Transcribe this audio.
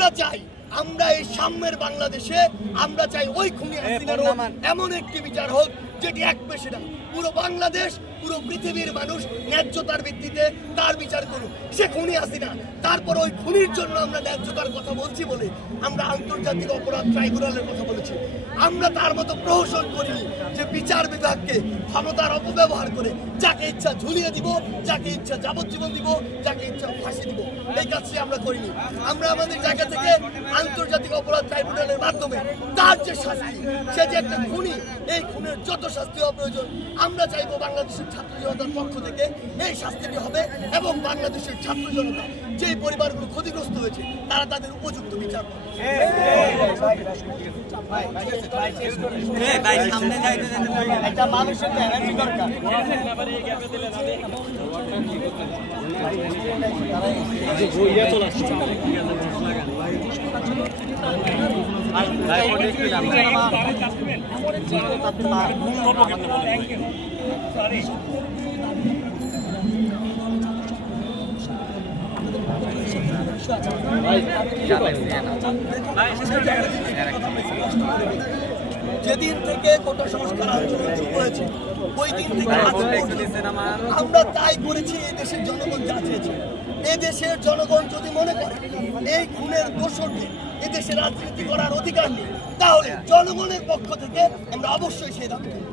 আমরা চাই, আমরা এই সাম্যের বাংলাদেশে আমরা চাই ওই খুনি হাসিনার এমন একটি বিচার হোক যেটি এক পেশে না, পুরো বাংলাদেশ, পুরো পৃথিবীর মানুষ ন্যায্যতার ভিত্তিতে তার বিচার করুক। সে খুনি হাসিনা, তারপর ওই খুনির জন্য আমরা ন্যায্যতার কথা বলছি বলে আমরা আন্তর্জাতিক অপরাধ ট্রাইব্যুনালের কথা বলেছি। আমরা তার মতো প্রহসন করিনি যে বিচার বিভাগকে ক্ষমতার অপব্যবহার করে যাকে ইচ্ছা ঝুলিয়ে দিব, যাকে ইচ্ছা যাবজ্জীবন দিব, যাকে ইচ্ছা ফাঁসি দিব। এই কাজটি আমরা করিনি। আমরা আমাদের জায়গা থেকে আন্তর্জাতিক অপরাধ ট্রাইব্যুনালের মাধ্যমে তার যে শাস্তি, সে যে একটা খুনি, এই খুনের যত শাস্তি হওয়া প্রয়োজন আমরা চাইবো বাংলাদেশের ছাত্র জনতার পক্ষ থেকে এই শাস্তিটি হবে এবং বাংলাদেশের ছাত্র জনতা যে পরিবারগুলো ক্ষতিগ্রস্ত হয়েছে তারা তাদের উপযুক্ত বিচার পাবে। যেদিন থেকে কোটা সংস্কার আন্দোলন শুরু হয়েছে ওই দিন থেকে আমরা তাই করেছি। এই দেশের জনগণ যা চেয়েছে, এই দেশের জনগণ যদি মনে করে এই খুনের দোষরকে এদেশে রাজনীতি করার অধিকার নেই, তাহলে জনগণের পক্ষ থেকে আমরা অবশ্যই সেই দাবি করি।